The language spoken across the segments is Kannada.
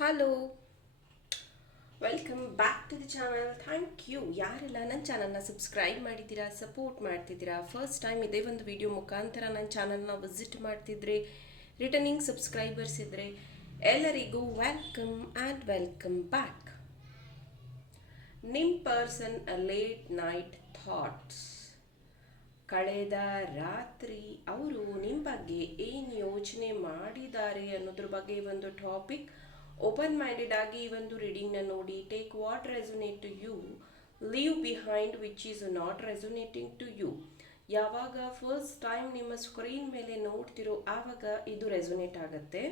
Hello, welcome back to the channel. Thank you ಯಾರೆಲ್ಲ ನನ್ನ ಚಾನಲ್ನ ಸಬ್ಸ್ಕ್ರೈಬ್ ಮಾಡಿದ್ದೀರಾ, ಸಪೋರ್ಟ್ ಮಾಡ್ತಿದ್ದೀರಾ. ಫಸ್ಟ್ ಟೈಮ್ ಇದೇ ಒಂದು ವಿಡಿಯೋ ಮುಖಾಂತರ ನನ್ನ ಚಾನಲ್ನ ವಿಸಿಟ್ ಮಾಡ್ತಿದ್ರೆ, ರಿಟರ್ನಿಂಗ್ ಸಬ್ಸ್ಕ್ರೈಬರ್ಸ್ ಇದ್ದರೆ ಎಲ್ಲರಿಗೂ ವೆಲ್ಕಮ್ ಆ್ಯಂಡ್ ವೆಲ್ಕಮ್ ಬ್ಯಾಕ್. ನಿಮ್ಮ ಪರ್ಸನ್ ಲೇಟ್ ನೈಟ್ ಥಾಟ್ಸ್. ಕಳೆದ ರಾತ್ರಿ ಅವರು ನಿಮ್ಮ ಬಗ್ಗೆ ಏನು ಯೋಚನೆ ಮಾಡಿದ್ದಾರೆ ಅನ್ನೋದ್ರ ಬಗ್ಗೆ ಒಂದು ಟಾಪಿಕ್. ಓಪನ್ ಮೈಂಡೆಡ್ ಆಗಿ ಈ ಒಂದು ರೀಡಿಂಗ್ನ ನೋಡಿ. Take what resonate to you, leave behind which is not resonating to you. ಯಾವಾಗ ಫಸ್ಟ್ ಟೈಮ್ ನಿಮ್ಮ ಸ್ಕ್ರೀನ್ ಮೇಲೆ ನೋಡ್ತಿರೋ ಆವಾಗ ಇದು ರೆಸೊನೇಟ್ ಆಗುತ್ತೆ.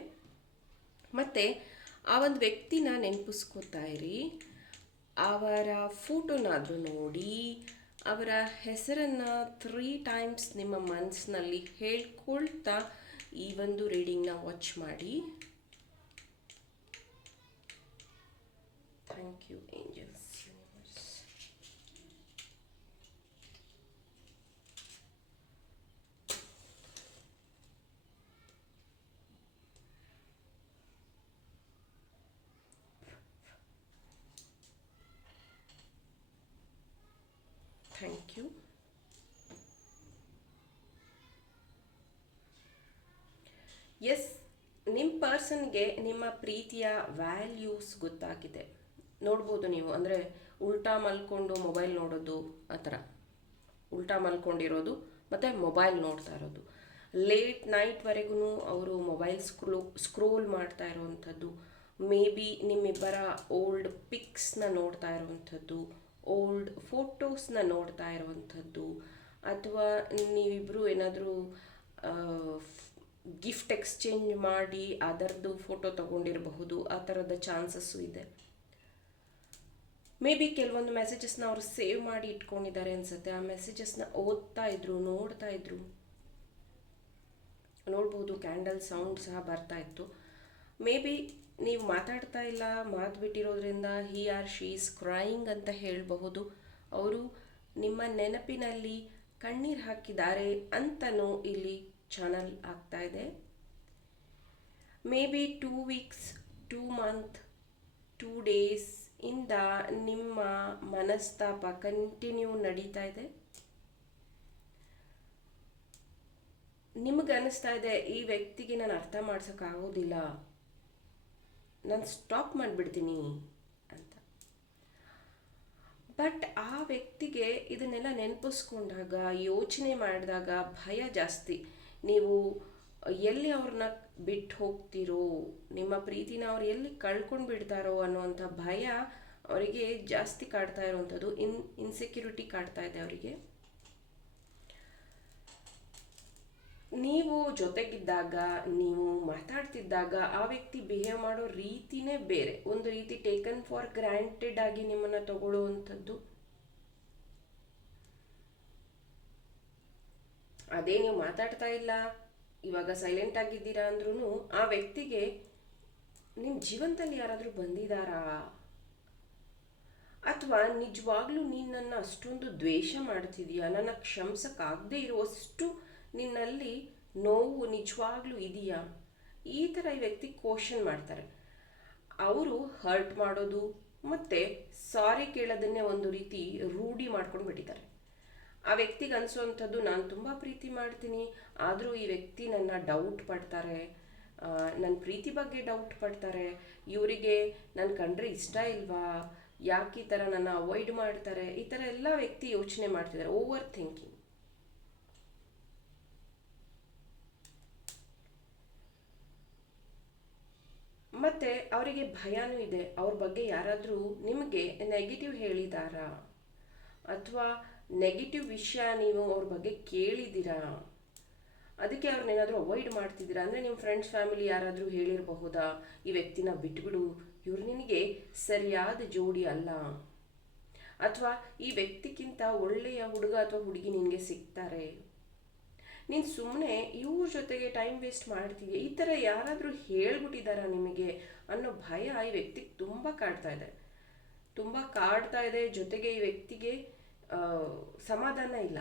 ಮತ್ತು ಆ ಒಂದು ವ್ಯಕ್ತಿನ ನೆನಪಿಸ್ಕೋತಾ ಇರಿ. ಅವರ ಫೋಟೋನಾದರೂ ನೋಡಿ, ಅವರ ಹೆಸರನ್ನು 3 ಟೈಮ್ಸ್ ನಿಮ್ಮ ಮನಸ್ಸಿನಲ್ಲಿ ಹೇಳ್ಕೊಳ್ತಾ ಈ ಒಂದು ರೀಡಿಂಗ್ನ ವಾಚ್ ಮಾಡಿ. Thank you angels universe. Thank you. Yes, ನಿಮ್ಮ ಪರ್ಸನ್ಗೆ ನಿಮ್ಮ ಪ್ರೀತಿಯ ವ್ಯಾಲ್ಯೂಸ್ ಗೊತ್ತಾಗಿದೆ. ನೋಡ್ಬೋದು ನೀವು, ಅಂದರೆ ಉಲ್ಟಾ ಮಲ್ಕೊಂಡು ಮೊಬೈಲ್ ನೋಡೋದು, ಆ ಥರ ಉಲ್ಟಾ ಮಲ್ಕೊಂಡಿರೋದು ಮತ್ತು ಮೊಬೈಲ್ ನೋಡ್ತಾ ಇರೋದು. ಲೇಟ್ ನೈಟ್ವರೆಗೂ ಅವರು ಮೊಬೈಲ್ ಸ್ಕ್ರೋಲ್ ಮಾಡ್ತಾ ಇರೋವಂಥದ್ದು. ಮೇ ಬಿ ನಿಮ್ಮಿಬ್ಬರ ಓಲ್ಡ್ ಪಿಕ್ಸ್ನ ನೋಡ್ತಾ ಇರೋವಂಥದ್ದು, ಓಲ್ಡ್ ಫೋಟೋಸ್ನ ನೋಡ್ತಾ ಇರೋವಂಥದ್ದು, ಅಥವಾ ನೀವಿಬ್ಬರು ಏನಾದರೂ ಗಿಫ್ಟ್ ಎಕ್ಸ್ಚೇಂಜ್ ಮಾಡಿ ಅದರದ್ದು ಫೋಟೋ ತಗೊಂಡಿರಬಹುದು. ಆ ಥರದ ಚಾನ್ಸಸ್ಸು ಇದೆ. ಮೇ ಬಿ ಕೆಲವೊಂದು ಮೆಸೇಜಸ್ನ ಅವರು ಸೇವ್ ಮಾಡಿ ಇಟ್ಕೊಂಡಿದ್ದಾರೆ ಅನ್ಸುತ್ತೆ. ಆ ಮೆಸೇಜಸ್ನ ಓದ್ತಾ ಇದ್ರು, ನೋಡ್ತಾ ಇದ್ರು. ನೋಡ್ಬೋದು, ಕ್ಯಾಂಡಲ್ ಸೌಂಡ್ ಸಹ ಬರ್ತಾ ಇತ್ತು. ಮೇ ಬಿ ನೀವು ಮಾತಾಡ್ತಾ ಇಲ್ಲ, ಮಾತು ಬಿಟ್ಟಿರೋದ್ರಿಂದ he or she is crying ಅಂತ ಹೇಳಬಹುದು. ಅವರು ನಿಮ್ಮ ನೆನಪಿನಲ್ಲಿ ಕಣ್ಣೀರು ಹಾಕಿದ್ದಾರೆ ಅಂತನೂ ಇಲ್ಲಿ ಚಾನಲ್ ಆಗ್ತಾ ಇದೆ. May be 2 weeks, 2 month, 2 days ಇಂದ ನಿಮ್ಮ ಮನಸ್ತಾಪ ಕಂಟಿನ್ಯೂ ನಡೀತಾ ಇದೆ. ನಿಮಗೆ ಅನಿಸ್ತಾ ಇದೆ ಈ ವ್ಯಕ್ತಿಗೆ ನಾನು ಅರ್ಥ ಮಾಡ್ಸೋಕ್ಕಾಗೋದಿಲ್ಲ, ನಾನು ಸ್ಟಾಪ್ ಮಾಡಿಬಿಡ್ತೀನಿ ಅಂತ. ಬಟ್ ಆ ವ್ಯಕ್ತಿಗೆ ಇದನ್ನೆಲ್ಲ ನೆನಪಿಸ್ಕೊಂಡಾಗ, ಯೋಚನೆ ಮಾಡಿದಾಗ ಭಯ ಜಾಸ್ತಿ. ನೀವು ಎಲ್ಲಿ ಅವ್ರನ್ನ ಬಿಟ್ಟು ಹೋಗ್ತಿರೋ, ನಿಮ್ಮ ಪ್ರೀತಿನ ಅವ್ರು ಎಲ್ಲಿ ಕಳ್ಕೊಂಡು ಬಿಡ್ತಾರೋ ಅನ್ನುವಂಥ ಭಯ ಅವರಿಗೆ ಜಾಸ್ತಿ ಕಾಡ್ತಾ ಇರೋವಂಥದ್ದು. ಇನ್ಸೆಕ್ಯೂರಿಟಿ ಕಾಡ್ತಾ ಇದೆ ಅವರಿಗೆ. ನೀವು ಜೊತೆಗಿದ್ದಾಗ, ನೀವು ಮಾತಾಡ್ತಿದ್ದಾಗ ಆ ವ್ಯಕ್ತಿ ಬಿಹೇವ್ ಮಾಡೋ ರೀತಿನೇ ಬೇರೆ. ಒಂದು ರೀತಿ ಟೇಕನ್ ಫಾರ್ ಗ್ರಾಂಟೆಡ್ ಆಗಿ ನಿಮ್ಮನ್ನು ತಗೊಳ್ಳುವಂಥದ್ದು. ಅದೇ ನೀವು ಮಾತಾಡ್ತಾ ಇಲ್ಲ, ಇವಾಗ ಸೈಲೆಂಟ್ ಆಗಿದ್ದೀರಾ ಅಂದ್ರೂ ಆ ವ್ಯಕ್ತಿಗೆ ನಿಮ್ಮ ಜೀವನದಲ್ಲಿ ಯಾರಾದರೂ ಬಂದಿದ್ದಾರಾ, ಅಥವಾ ನಿಜವಾಗ್ಲೂ ನೀನು ನನ್ನ ಅಷ್ಟೊಂದು ದ್ವೇಷ ಮಾಡ್ತಿದೀಯಾ, ನನ್ನ ಕ್ಷಮಿಸಕ್ಕಾಗದೇ ಇರುವಷ್ಟು ನಿನ್ನಲ್ಲಿ ನೋವು ನಿಜವಾಗ್ಲೂ ಇದೆಯಾ, ಈ ಥರ ಈ ವ್ಯಕ್ತಿ ಕ್ವಶನ್ ಮಾಡ್ತಾರೆ. ಅವರು ಹರ್ಟ್ ಮಾಡೋದು ಮತ್ತು ಸಾರಿ ಕೇಳೋದನ್ನೇ ಒಂದು ರೀತಿ ರೂಢಿ ಮಾಡ್ಕೊಂಡು ಬಿಟ್ಟಿದ್ದಾರೆ. ಆ ವ್ಯಕ್ತಿಗೆ ಅನಿಸೋವಂಥದ್ದು, ನಾನು ತುಂಬ ಪ್ರೀತಿ ಮಾಡ್ತೀನಿ, ಆದರೂ ಈ ವ್ಯಕ್ತಿ ನನ್ನ ಡೌಟ್ ಪಡ್ತಾರೆ, ನನ್ನ ಪ್ರೀತಿ ಬಗ್ಗೆ ಡೌಟ್ ಪಡ್ತಾರೆ, ಇವರಿಗೆ ನನ್ನ ಕಂಡ್ರೆ ಇಷ್ಟ ಇಲ್ವಾ, ಯಾಕೆ ಈ ಥರ ನನ್ನ ಅವಾಯ್ಡ್ ಮಾಡ್ತಾರೆ, ಈ ಥರ ಎಲ್ಲ ವ್ಯಕ್ತಿ ಯೋಚನೆ ಮಾಡ್ತಿದ್ದಾರೆ. Over thinking. ಮತ್ತು ಅವರಿಗೆ ಭಯನೂ ಇದೆ. ಅವ್ರ ಬಗ್ಗೆ ಯಾರಾದರೂ ನಿಮಗೆ ನೆಗೆಟಿವ್ ಹೇಳಿದಾರಾ, ಅಥವಾ ನೆಗೆಟಿವ್ ವಿಷಯ ನೀವು ಅವ್ರ ಬಗ್ಗೆ ಕೇಳಿದ್ದೀರಾ, ಅದಕ್ಕೆ ಅವ್ರನ್ನೇನಾದರೂ ಅವಾಯ್ಡ್ ಮಾಡ್ತಿದ್ದೀರಾ. ಅಂದರೆ ನಿಮ್ಮ ಫ್ರೆಂಡ್ಸ್, ಫ್ಯಾಮಿಲಿ ಯಾರಾದರೂ ಹೇಳಿರಬಹುದಾ, ಈ ವ್ಯಕ್ತಿನ ಬಿಟ್ಬಿಡು, ಇವ್ರು ನಿನಗೆ ಸರಿಯಾದ ಜೋಡಿ ಅಲ್ಲ, ಅಥವಾ ಈ ವ್ಯಕ್ತಿಗಿಂತ ಒಳ್ಳೆಯ ಹುಡುಗ ಅಥವಾ ಹುಡುಗಿ ನಿನಗೆ ಸಿಗ್ತಾರೆ, ನೀನು ಸುಮ್ಮನೆ ಇವ್ರ ಜೊತೆಗೆ ಟೈಮ್ ವೇಸ್ಟ್ ಮಾಡ್ತೀವಿ, ಈ ಥರ ಯಾರಾದರೂ ಹೇಳ್ಬಿಟ್ಟಿದ್ದಾರಾ ನಿಮಗೆ ಅನ್ನೋ ಭಯ ಈ ವ್ಯಕ್ತಿಗೆ ತುಂಬ ಕಾಡ್ತಾ ಇದೆ. ತುಂಬ ಕಾಡ್ತಾ ಇದೆ. ಜೊತೆಗೆ ಈ ವ್ಯಕ್ತಿಗೆ ಸಮಾಧಾನ ಇಲ್ಲ,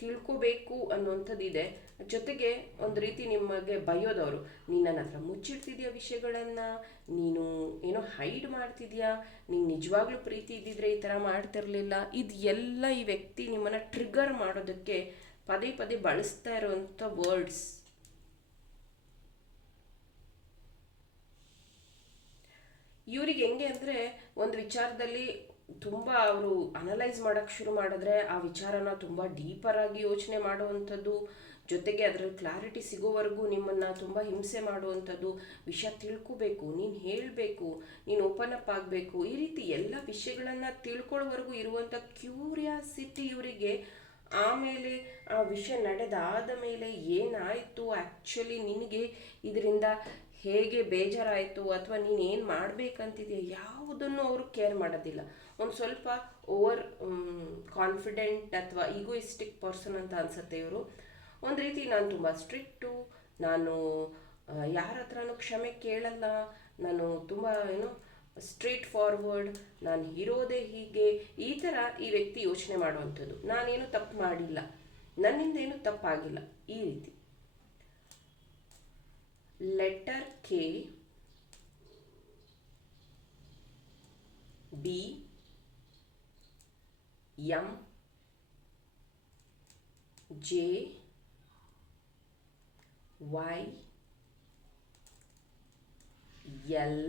ತಿಳ್ಕೋಬೇಕು ಅನ್ನೋಂಥದ್ದಿದೆ. ಜೊತೆಗೆ ಒಂದು ರೀತಿ ನಿಮಗೆ ಬೈಯೋದವರು, ನೀನು ನನ್ನ ಹತ್ರ ಮುಚ್ಚಿಡ್ತಿದ್ಯಾ ವಿಷಯಗಳನ್ನು, ನೀನು ಏನೋ ಹೈಡ್ ಮಾಡ್ತಿದ್ಯಾ, ನೀನು ನಿಜವಾಗ್ಲೂ ಪ್ರೀತಿ ಇದ್ದಿದ್ರೆ ಈ ಥರ ಮಾಡ್ತಿರ್ಲಿಲ್ಲ. ಇದು ಎಲ್ಲ ಈ ವ್ಯಕ್ತಿ ನಿಮ್ಮನ್ನು ಟ್ರಿಗರ್ ಮಾಡೋದಕ್ಕೆ ಪದೇ ಪದೇ ಬಳಸ್ತಾ ಇರೋವಂಥ ವರ್ಡ್ಸ್. ಇವ್ರಿಗೆ ಹೆಂಗೆ ಅಂದರೆ, ಒಂದು ವಿಚಾರದಲ್ಲಿ ತುಂಬ ಅವರು ಅನಲೈಸ್ ಮಾಡೋಕ್ಕೆ ಶುರು ಮಾಡಿದ್ರೆ ಆ ವಿಚಾರನ ತುಂಬ ಡೀಪರಾಗಿ ಯೋಚನೆ ಮಾಡುವಂಥದ್ದು, ಜೊತೆಗೆ ಅದರಲ್ಲಿ ಕ್ಲಾರಿಟಿ ಸಿಗೋವರೆಗೂ ನಿಮ್ಮನ್ನು ತುಂಬ ಹಿಂಸೆ ಮಾಡುವಂಥದ್ದು, ವಿಷಯ ತಿಳ್ಕೋಬೇಕು, ನೀನು ಹೇಳಬೇಕು, ನೀನು ಓಪನ್ ಅಪ್ ಆಗಬೇಕು, ಈ ರೀತಿ ಎಲ್ಲ ವಿಷಯಗಳನ್ನು ತಿಳ್ಕೊಳ್ಳೋವರೆಗೂ ಇರುವಂಥ ಕ್ಯೂರಿಯಾಸಿಟಿ ಇವರಿಗೆ. ಆಮೇಲೆ ಆ ವಿಷಯ ನಡೆದಾದ ಮೇಲೆ ಏನಾಯಿತು ಆ್ಯಕ್ಚುಲಿ, ನಿನಗೆ ಇದರಿಂದ ಹೇಗೆ ಬೇಜಾರಾಯಿತು ಅಥವಾ ನೀನು ಏನು ಮಾಡಬೇಕಂತಿದೆಯಾ, ಯಾವುದನ್ನು ಅವರು ಕೇರ್ ಮಾಡೋದಿಲ್ಲ. ಒಂದು ಸ್ವಲ್ಪ ಓವರ್ ಕಾನ್ಫಿಡೆಂಟ್ ಅಥವಾ ಈಗೋಯಿಸ್ಟಿಕ್ ಪರ್ಸನ್ ಅಂತ ಅನಿಸುತ್ತೆ ಇವರು. ಒಂದು ರೀತಿ ನಾನು ತುಂಬ ಸ್ಟ್ರಿಕ್ಟು, ನಾನು ಯಾರ ಹತ್ರನೂ ಕ್ಷಮೆ ಕೇಳಲ್ಲ, ನಾನು ತುಂಬ ಸ್ಟ್ರೇಟ್ ಫಾರ್ವರ್ಡ್, ನಾನು ಇರೋದೇ ಹೀಗೆ, ಈ ಥರ ಈ ವ್ಯಕ್ತಿ ಯೋಚನೆ ಮಾಡುವಂಥದ್ದು. ನಾನೇನು ತಪ್ಪು ಮಾಡಿಲ್ಲ, ನನ್ನಿಂದ ಏನು ತಪ್ಪಾಗಿಲ್ಲ, ಈ ರೀತಿ. Letter K, B, M, J, Y, L,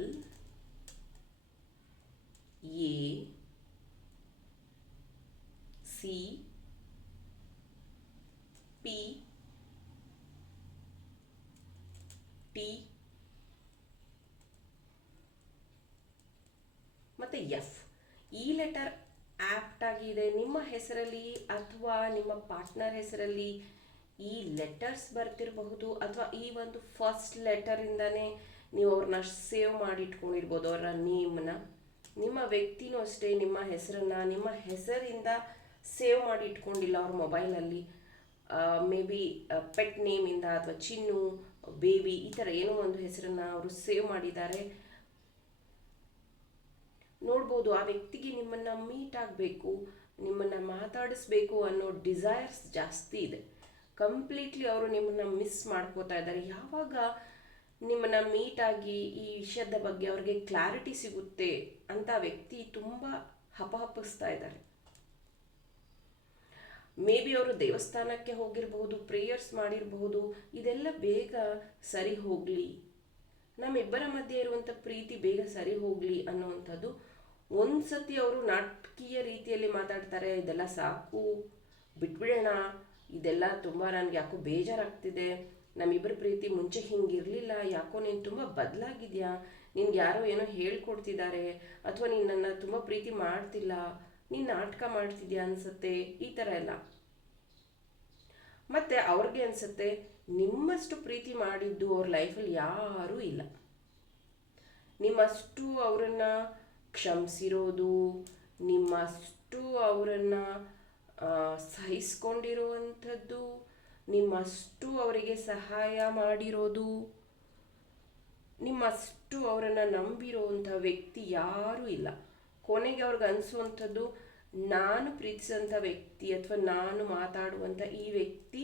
A, C, P, T ಮತ್ತು ಎಫ್. ಈ ಲೆಟರ್ ಆ್ಯಪ್ಟ್ ಆಗಿದೆ ನಿಮ್ಮ ಹೆಸರಲ್ಲಿ ಅಥವಾ ನಿಮ್ಮ ಪಾರ್ಟ್ನರ್ ಹೆಸರಲ್ಲಿ. ಈ ಲೆಟರ್ಸ್ ಬರ್ತಿರಬಹುದು, ಅಥವಾ ಈ ಒಂದು ಫಸ್ಟ್ ಲೆಟರಿಂದನೇ ನೀವು ಅವ್ರನ್ನ ಸೇವ್ ಮಾಡಿಟ್ಕೊಂಡಿರ್ಬೋದು, ಅವರ ನೇಮ್ನ. ನಿಮ್ಮ ವ್ಯಕ್ತಿನೂ ಅಷ್ಟೇ ನಿಮ್ಮ ಹೆಸರನ್ನು ನಿಮ್ಮ ಹೆಸರಿಂದ ಸೇವ್ ಮಾಡಿ ಇಟ್ಕೊಂಡಿಲ್ಲ ಅವ್ರ ಮೊಬೈಲಲ್ಲಿ. ಮೇ ಬಿ ಪೆಟ್ ನೇಮಿಂದ ಅಥವಾ ಚಿನ್ನು, ಬೇಬಿ, ಈ ಥರ ಏನೋ ಒಂದು ಹೆಸರನ್ನು ಅವರು ಸೇವ್ ಮಾಡಿದ್ದಾರೆ. ನೋಡ್ಬೋದು ಆ ವ್ಯಕ್ತಿಗೆ ನಿಮ್ಮನ್ನು ಮೀಟ್ ಆಗಬೇಕು, ನಿಮ್ಮನ್ನು ಮಾತಾಡಿಸ್ಬೇಕು ಅನ್ನೋ ಡಿಸೈರ್ಸ್ ಜಾಸ್ತಿ ಇದೆ. ಕಂಪ್ಲೀಟ್ಲಿ ಅವರು ನಿಮ್ಮನ್ನು ಮಿಸ್ ಮಾಡ್ಕೋತಾ ಇದ್ದಾರೆ. ಯಾವಾಗ ನಿಮ್ಮನ್ನು ಮೀಟಾಗಿ ಈ ವಿಷಯದ ಬಗ್ಗೆ ಅವ್ರಿಗೆ ಕ್ಲಾರಿಟಿ ಸಿಗುತ್ತೆ ಅಂತ ವ್ಯಕ್ತಿ ತುಂಬ ಹಪಹಪಿಸ್ತಾ ಇದ್ದಾರೆ. ಮೇ ಬಿ ಅವರು ದೇವಸ್ಥಾನಕ್ಕೆ ಹೋಗಿರಬಹುದು, ಪ್ರೇಯರ್ಸ್ ಮಾಡಿರಬಹುದು. ಇದೆಲ್ಲ ಬೇಗ ಸರಿ ಹೋಗಲಿ, ನಮ್ಮಿಬ್ಬರ ಮಧ್ಯೆ ಇರುವಂಥ ಪ್ರೀತಿ ಬೇಗ ಸರಿ ಹೋಗಲಿ ಅನ್ನೋವಂಥದ್ದು. ಒಂದು ಸತಿ ಅವರು ನಾಟಕೀಯ ರೀತಿಯಲ್ಲಿ ಮಾತಾಡ್ತಾರೆ, ಇದೆಲ್ಲ ಸಾಕು, ಬಿಟ್ಬಿಡೋಣ, ಇದೆಲ್ಲ ತುಂಬ ನನಗೆ ಯಾಕೋ ಬೇಜಾರಾಗ್ತಿದೆ, ನಮ್ಮಿಬ್ಬರ ಪ್ರೀತಿ ಮುಂಚೆ ಹಿಂಗಿರಲಿಲ್ಲ, ಯಾಕೋ ನೀನು ತುಂಬ ಬದಲಾಗಿದೆಯಾ, ನಿನ್ಗೆ ಯಾರೋ ಏನೋ ಹೇಳ್ಕೊಡ್ತಿದ್ದಾರೆ, ಅಥವಾ ನೀನು ನನ್ನ ತುಂಬ ಪ್ರೀತಿ ಮಾಡ್ತಿಲ್ಲ, ನೀನು ನಾಟಕ ಮಾಡ್ತಿದ್ಯಾ ಅನಿಸುತ್ತೆ, ಈ ಥರ ಎಲ್ಲ. ಮತ್ತು ಅವ್ರಿಗೆ ಅನಿಸುತ್ತೆ ನಿಮ್ಮಷ್ಟು ಪ್ರೀತಿ ಮಾಡಿದ್ದು ಅವ್ರ ಲೈಫಲ್ಲಿ ಯಾರೂ ಇಲ್ಲ, ನಿಮ್ಮಷ್ಟು ಅವರನ್ನು ಕ್ಷಮಿಸಿರೋದು, ನಿಮ್ಮಷ್ಟು ಅವರನ್ನು ಸಹಿಸ್ಕೊಂಡಿರುವಂಥದ್ದು, ನಿಮ್ಮಷ್ಟು ಅವರಿಗೆ ಸಹಾಯ ಮಾಡಿರೋದು, ನಿಮ್ಮಷ್ಟು ಅವರನ್ನು ನಂಬಿರುವಂಥ ವ್ಯಕ್ತಿ ಯಾರೂ ಇಲ್ಲ. ಕೊನೆಗೆ ಅವ್ರಿಗೆ ಅನಿಸುವಂಥದ್ದು, ನಾನು ಪ್ರೀತಿಸೋಂಥ ವ್ಯಕ್ತಿ ಅಥವಾ ನಾನು ಮಾತಾಡುವಂಥ ಈ ವ್ಯಕ್ತಿ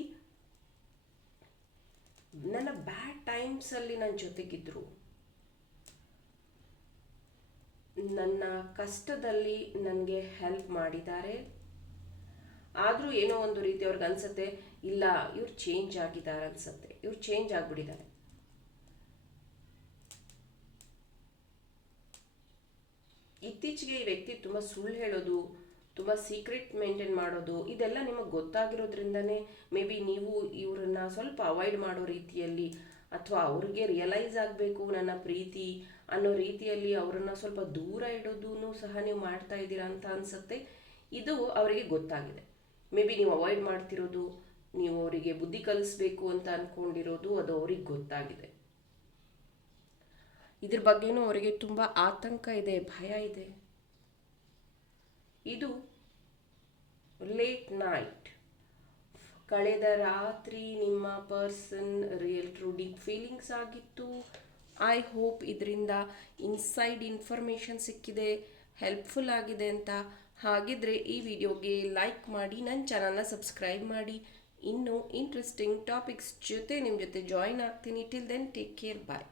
ನನ್ನ ಬ್ಯಾಡ್ ಟೈಮ್ಸಲ್ಲಿ ನನ್ನ ಜೊತೆಗಿದ್ರು, ನನ್ನ ಕಷ್ಟದಲ್ಲಿ ನನಗೆ ಹೆಲ್ಪ್ ಮಾಡಿದ್ದಾರೆ. ಆದರೂ ಏನೋ ಒಂದು ರೀತಿ ಅವ್ರಿಗೆ ಅನಿಸುತ್ತೆ, ಇಲ್ಲ ಇವ್ರು ಚೇಂಜ್ ಆಗಿದ್ದಾರೆ ಅನಿಸುತ್ತೆ, ಇವ್ರು ಚೇಂಜ್ ಆಗಿಬಿಟ್ಟಿದ್ದಾರೆ. ಇತ್ತೀಚೆಗೆ ಈ ವ್ಯಕ್ತಿ ತುಂಬ ಸುಳ್ಳು ಹೇಳೋದು, ತುಂಬ ಸೀಕ್ರೆಟ್ ಮೇಂಟೈನ್ ಮಾಡೋದು, ಇದೆಲ್ಲ ನಿಮಗೆ ಗೊತ್ತಾಗಿರೋದ್ರಿಂದನೇ ಮೇ ಬಿ ನೀವು ಇವರನ್ನು ಸ್ವಲ್ಪ ಅವಾಯ್ಡ್ ಮಾಡೋ ರೀತಿಯಲ್ಲಿ, ಅಥವಾ ಅವ್ರಿಗೆ ರಿಯಲೈಸ್ ಆಗಬೇಕು ನನ್ನ ಪ್ರೀತಿ ಅನ್ನೋ ರೀತಿಯಲ್ಲಿ ಅವರನ್ನು ಸ್ವಲ್ಪ ದೂರ ಇಡೋದೂ ಸಹ ನೀವು ಮಾಡ್ತಾ ಇದ್ದೀರಾ ಅಂತ ಅನಿಸುತ್ತೆ. ಇದು ಅವರಿಗೆ ಗೊತ್ತಾಗಿದೆ. ಮೇ ಬಿ ನೀವು ಅವಾಯ್ಡ್ ಮಾಡ್ತಿರೋದು, ನೀವು ಅವರಿಗೆ ಬುದ್ಧಿ ಕಲಿಸ್ಬೇಕು ಅಂತ ಅಂದ್ಕೊಂಡಿರೋದು, ಅದು ಅವ್ರಿಗೆ ಗೊತ್ತಾಗಿದೆ. ಇದ್ರ ಬಗ್ಗೆನೂ ಅವರಿಗೆ ತುಂಬ ಆತಂಕ ಇದೆ, ಭಯ ಇದೆ. ಇದು ಲೇಟ್ ನೈಟ್, ಕಳೆದ ರಾತ್ರಿ ನಿಮ್ಮ person real true deep feelings ಆಗಿತ್ತು. ಐ ಹೋಪ್ ಇದರಿಂದ ಇನ್ಸೈಡ್ ಇನ್ಫಾರ್ಮೇಷನ್ ಸಿಕ್ಕಿದೆ, ಹೆಲ್ಪ್ಫುಲ್ ಆಗಿದೆ ಅಂತ. ಹಾಗಿದ್ರೆ ಈ ವಿಡಿಯೋಗೆ ಲೈಕ್ ಮಾಡಿ, ನನ್ನ ಚಾನಲ್ನ ಸಬ್ಸ್ಕ್ರೈಬ್ ಮಾಡಿ. ಇನ್ನೂ ಇಂಟ್ರೆಸ್ಟಿಂಗ್ ಟಾಪಿಕ್ಸ್ ಜೊತೆ ನಿಮ್ಮ ಜೊತೆ ಜಾಯಿನ್ ಆಗ್ತೀನಿ. ಟಿಲ್ ದೆನ್ ಟೇಕ್ ಕೇರ್, ಬಾಯ್.